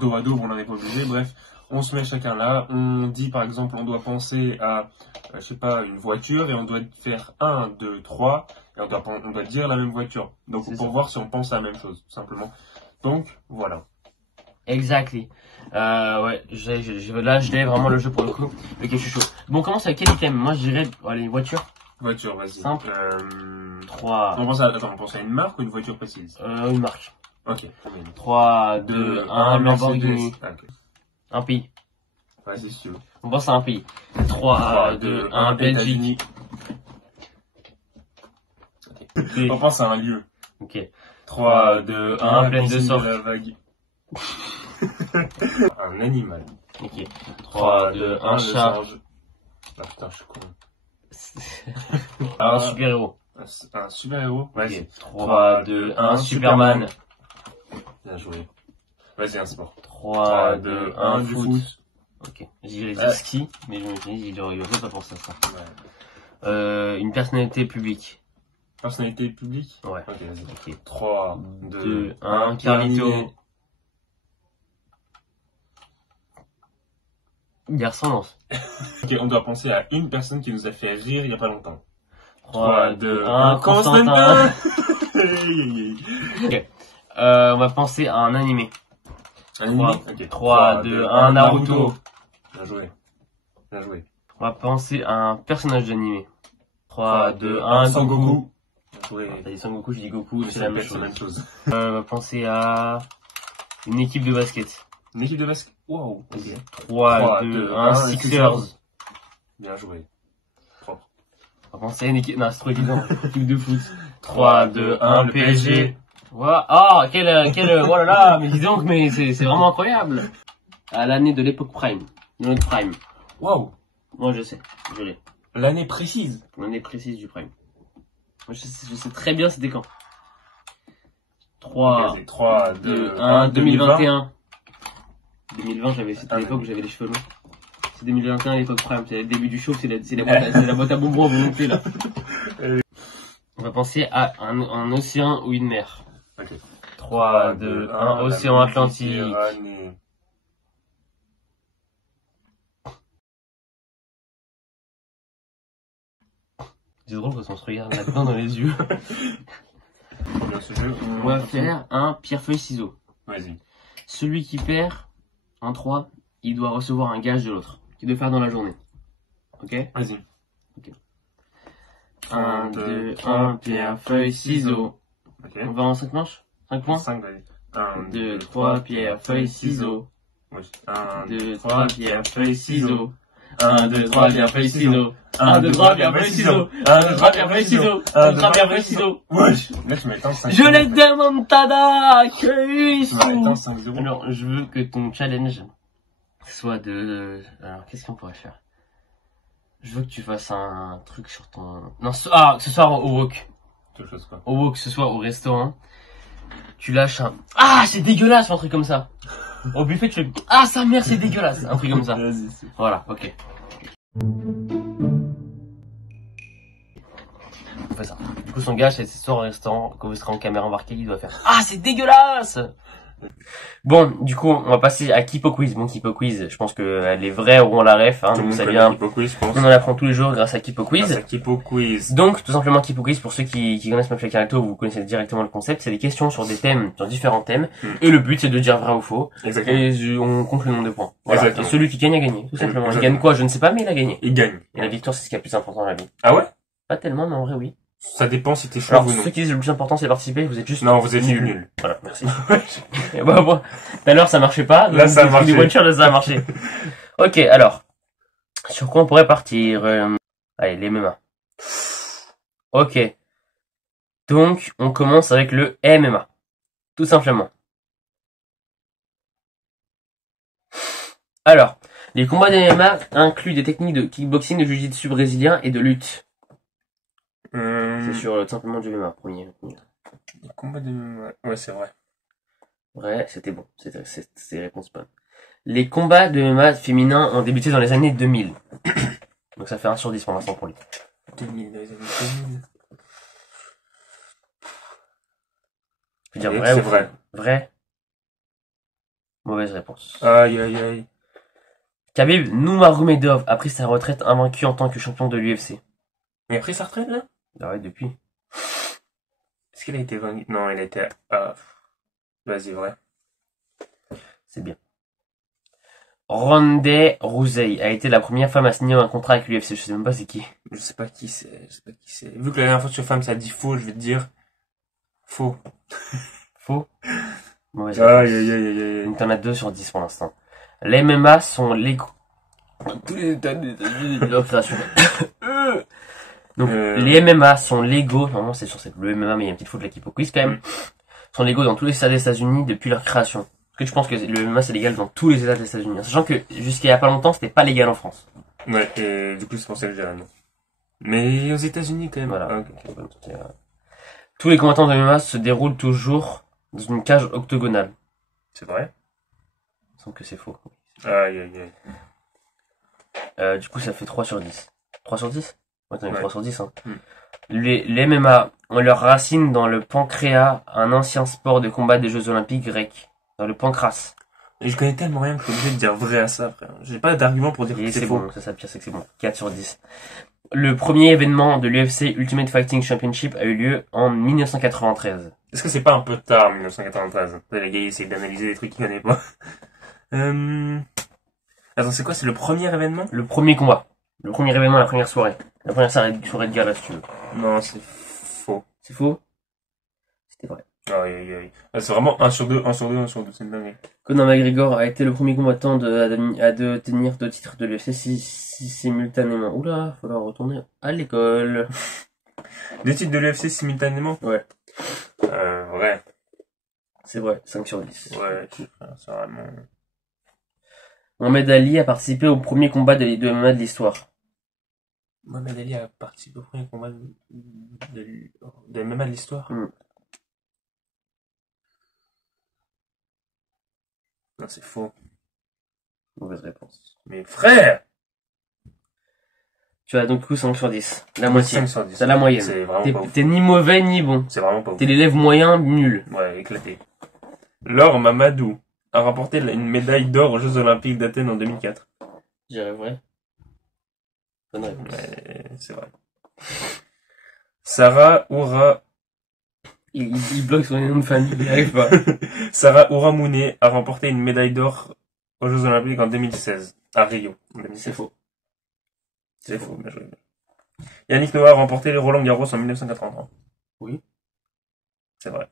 dos à dos, on n'en est pas obligé, bref. On se met chacun là, on dit par exemple on doit penser à je sais pas, une voiture et on doit faire 1, 2, 3 et on doit dire la même voiture. Donc C'est pour ça. voir si on pense à la même chose, tout simplement. Donc voilà. Exactly. Ouais, là, je l'ai vraiment le jeu pour le coup. Ok, je suis chaud. Bon, on commence avec quel item? Moi, je dirais, allez, voiture. Voiture, vas-y. Simple. 3. On pense à une marque ou une voiture précise? Une marque. Ok. 3, 2, 1, Lamborghini. Ah, ok. Un pays. Vas-y, si tu veux. On pense à un pays. 3, 2, 1, Belgique. Okay. On pense à un lieu. Ok. 3, 2, 1, pleine de sorte. la vague. Un animal. Ok. 3, 2, 1, chat. Ah putain, je suis con. Un super-héros. Un super-héros. Vas-y. Ok. 3, 2, 1, Superman. Bien joué. Vas-y, un sport. 3, 2, 1, du foot. foot. Ok. J'ai dit ski, mais je me suis dit, il aurait pas pensé à ça. Une personnalité publique. Personnalité publique? Ouais. Ok, vas-y. Ok. 3, 2, 1, Carlito. Il y a ressemblance. Ok, on doit penser à une personne qui nous a fait rire il y a pas longtemps. 3, 2, 1, Constantin. Ok. On va penser à un animé. Un animé? Ok. 3, 2, 1, Naruto. Bien joué. Bien joué. On va penser à un personnage d'animé. 3, 2, 1, Sangoku. Bien joué. T'as dit Sangoku, je dis Goku, c'est la même chose. chose. On va penser à une équipe de basket. Une équipe de basket? Wow. Ok. 3, 2, 1, Sixers. Bien joué. Propre. On va penser à une équipe, non, c'est trop évident. Équipe de foot. 3, 2, 1, le PSG. Voilà. Ah, oh là là, mais dis donc, mais c'est vraiment incroyable. À l'année de l'époque prime. De notre prime. Wow. Moi, je sais. Je l'ai. L'année précise. L'année précise du prime. Moi, je sais très bien c'était quand. 3, 3, 2, 1, 2021. 2020, c'était à l'époque où j'avais les cheveux longs. C'est 2021, l'époque prime. C'est le début du show, c'est la boîte à bonbons à volonté, là. On va penser à un océan ou une mer. Ok. 3, 2, 1, océan Atlantique. C'est drôle parce qu'on se regarde là-dedans dans les yeux. Dans ce jeu, On va faire un pierre-feuille-ciseaux. Vas-y. Celui qui perd en 3, il doit recevoir un gage de l'autre, qu'il doit faire dans la journée. Ok? Vas-y. 1, 2, 1, pierre, feuille, ciseaux. Ok. On va en 5 manches? 5 points? 5, vas-y. 1, 2, 3, pierre, feuille, ciseaux. 1, 2, 3, pierre, feuille, ciseaux. 1, 2, 3, pierre, feuille, ciseaux. 1, 2, 3, pierre, feuille, ciseaux. 1, 2, 3, pierre, feuille, ciseaux. 1, 2, 3, pierre, feuille, ciseaux. Wesh! Là, tu m'éteins 5. Je l'ai demandé, Tu m'éteins 5-0. Alors, je veux que ton challenge soit de... Alors, qu'est-ce qu'on pourrait faire? Je veux que tu fasses un truc sur ton... Non, que ce soit au wok. Quelque chose, quoi. Au wok, que ce soit au restaurant. Tu lâches un... Ah, c'est dégueulasse, un truc comme ça. Au buffet, tu fais... Ah, sa mère, c'est dégueulasse. Un truc comme ça. Vas-y. Voilà, ok. On fait ça. Du coup, son gars, c'est ce soir au restaurant, quand vous serez en caméra embarquée, il doit faire... Ah, c'est dégueulasse! Bon, du coup, on va passer à Kipo Quiz. Bon, Kipo Quiz, je pense que les vrais auront la ref, hein, donc ça vient... Kipo Quiz, je pense. On en apprend tous les jours grâce à Kipo Quiz. Grâce à Kipo Quiz. Donc, tout simplement, Kipo Quiz, pour ceux qui connaissent Mafia Carito, vous connaissez directement le concept, c'est des questions sur des thèmes, sur différents thèmes, et le but, c'est de dire vrai ou faux, Exactement. et on compte le nombre de points. Voilà. Et Exactement. celui qui gagne a gagné, tout simplement. Exactement. Il gagne quoi, je ne sais pas, mais il a gagné. Il gagne. Et la victoire, c'est ce qui est le plus important dans la vie. Ah ouais? Pas tellement, mais en vrai, oui. Ça dépend si t'es chaud Alors, ou non. ceux qui disent le plus important, c'est participer, vous êtes juste... Non, vous êtes nuls. Voilà, merci. Et bon, tout à l'heure, ça marchait pas. Là, ça a marché. Les voitures, là, ça a marché. Ok, alors. Sur quoi on pourrait partir? Allez, les MMA. Ok. Donc, on commence avec le MMA. Tout simplement. Alors, les combats de MMA incluent des techniques de kickboxing, de jiu-jitsu brésilien et de lutte. C'est sur tout simplement du MMA, premier. Les combats de... Ouais, c'est vrai. Ouais, c'était bon. C'était réponse bonne. Les combats de MMA féminins ont débuté dans les années 2000. Donc ça fait 1 sur 10 pour l'instant pour lui. 2000, les années 2000. Je veux dire Et vrai c'est ou vrai. Vrai. Mauvaise réponse. Aïe, aïe, aïe. Khabib Nurmagomedov a pris sa retraite invaincu en tant que champion de l'UFC. Il a pris sa retraite, là? Ah ouais, depuis. Est-ce qu'il a été vaincu? Non, il a été... Ah. Vas-y, vrai. C'est bien. Ronde Rousey a été la première femme à signer un contrat avec l'UFC. Je sais même pas c'est qui. Je sais pas qui c'est. Vu que la dernière fois sur femme ça a dit faux, je vais te dire faux. Faux. Mauvaise Aïe, réponse. aïe, aïe, aïe, aïe. Donc t'en as 2 sur 10 pour l'instant. Les MMA sont légaux. Tous les États de leur création. Donc les MMA sont légaux. Normalement c'est sur le MMA mais il y a une petite faute de l'équipe au quiz quand même. Sont légaux dans tous les États des États-Unis depuis leur création. Parce que je pense que le MMA c'est légal dans tous les États des États-Unis. Sachant que jusqu'à il y a pas longtemps c'était pas légal en France. Ouais, et du coup c'est pour ça que je dirais non. Mais aux États-Unis quand même. Voilà. Ah, ok. Tous les combattants de MMA se déroulent toujours dans une cage octogonale. C'est vrai? Il me semble que c'est faux. Aïe, aïe, aïe. Du coup, ça fait 3 sur 10. 3 sur 10? Ouais, t'en as 3 sur 10, hein. Mm. Les MMA ont leurs racines dans le pancréas, un ancien sport de combat des Jeux Olympiques grecs. Dans le pancras. Et je connais tellement rien que je suis obligé de dire vrai à ça, frère. J'ai pas d'argument pour dire Et que c'est c'est faux. bon, ça pire, c'est que c'est bon. 4 sur 10. Le premier événement de l'UFC Ultimate Fighting Championship a eu lieu en 1993. Est-ce que c'est pas un peu tard, 1993? Les gars, ils essayent d'analyser des trucs qu'ils connaissent pas. Attends, c'est quoi? C'est le premier événement? Le premier combat. Le premier événement, la première soirée. La première soirée de gala, si tu veux. Non, c'est faux. C'est faux? C'était vrai. Aïe, aïe, aïe. Ah, c'est vraiment 1 sur 2, 1 sur 2, 1 sur 2, c'est une dinguerie. Conor McGregor a été le premier combattant à détenir 2 titres de l'UFC simultanément. Oula, falloir retourner à l'école. 2 titres de l'UFC simultanément? Ouais. Vrai. C'est vrai, 5 sur 10. Ouais, c'est vraiment... Mohamed Ali a participé au premier combat de MMA de l'histoire. Mohamed Ali a participé au premier combat de MMA de l'histoire? Mm. Non, c'est faux. Mauvaise réponse. Mais frère! Tu as donc du coup 5 sur 10. La moitié. 5 sur 10. C'est la moyenne. C'est vraiment pas ouf. T'es ni mauvais ni bon. C'est vraiment pas ouf. T'es l'élève moyen, nul. Ouais, éclaté. Laure Mamadou a remporté une médaille d'or aux Jeux Olympiques d'Athènes en 2004. J'irais vrai. Bonne réponse. Ouais, c'est vrai. Sarah Oura... Il bloque son nom de famille, il n'y arrive pas. Sarah Ouramouné a remporté une médaille d'or aux Jeux Olympiques en 2016, à Rio. C'est faux. C'est faux, bien joué. Yannick Noah a remporté le Roland Garros en 1983. Oui. C'est vrai.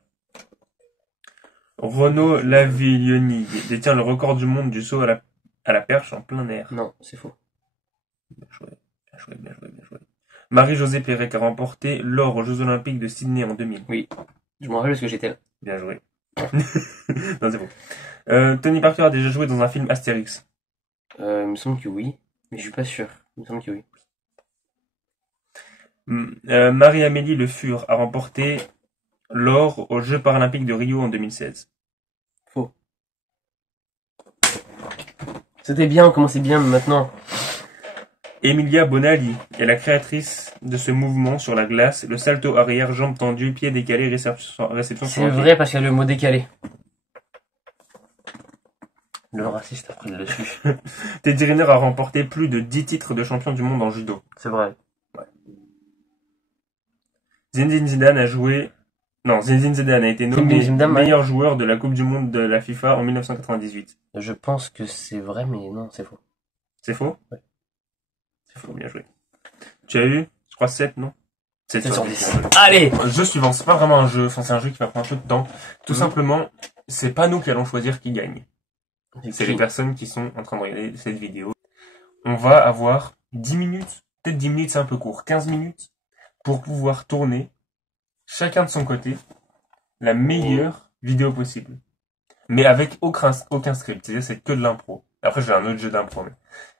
Renaud Lavilloni détient le record du monde du saut à la perche en plein air. Non, c'est faux. Bien joué, bien joué, bien joué, bien joué. Marie-Josée Pérec a remporté l'or aux Jeux Olympiques de Sydney en 2000. Oui. Je m'en rappelle parce que j'étais là. Bien joué. Non, c'est bon. Tony Parker a déjà joué dans un film Astérix. Il me semble que oui, mais je suis pas sûr. Il me semble que oui. Marie-Amélie Le Fur a remporté l'or aux Jeux Paralympiques de Rio en 2016. Faux. C'était bien, on commençait bien, mais maintenant... Emilia Bonali est la créatrice de ce mouvement sur la glace, le salto arrière, jambes tendues, pieds décalés, réception sur C'est un pied. vrai parce qu'il y a le mot décalé. Le raciste a pris le dessus. Teddy Riner a remporté plus de 10 titres de champion du monde en judo. C'est vrai. Zinedine Zidane a joué... Non, Zinedine Zidane a été nommé Zidane, meilleur joueur de la Coupe du Monde de la FIFA en 1998. Je pense que c'est vrai, mais non, c'est faux. C'est faux? Ouais. C'est faux, bien joué. Tu as eu, je crois, 7, non? 7 C'est sur 10. bien joué. Allez! Le jeu suivant, c'est pas vraiment un jeu, enfin c'est un jeu qui va prendre un peu de temps. Tout simplement, c'est pas nous qui allons choisir qui gagne. C'est les personnes qui sont en train de regarder cette vidéo. On va avoir 10 minutes, peut-être 10 minutes c'est un peu court, 15 minutes, pour pouvoir tourner, chacun de son côté, la meilleure vidéo possible. Mais avec aucun script, c'est-à-dire c'est que de l'impro. Après j'ai un autre jeu d'impro, mais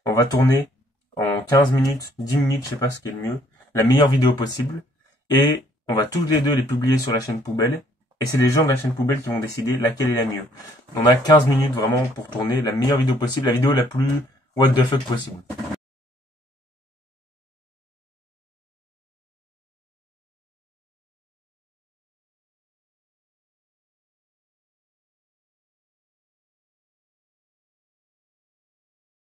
on va tourner en 15 minutes, 10 minutes, je sais pas ce qui est le mieux, la meilleure vidéo possible, et on va tous les deux les publier sur la chaîne Poubelle, et c'est les gens de la chaîne Poubelle qui vont décider laquelle est la mieux. On a 15 minutes vraiment pour tourner la meilleure vidéo possible, la vidéo la plus what the fuck possible.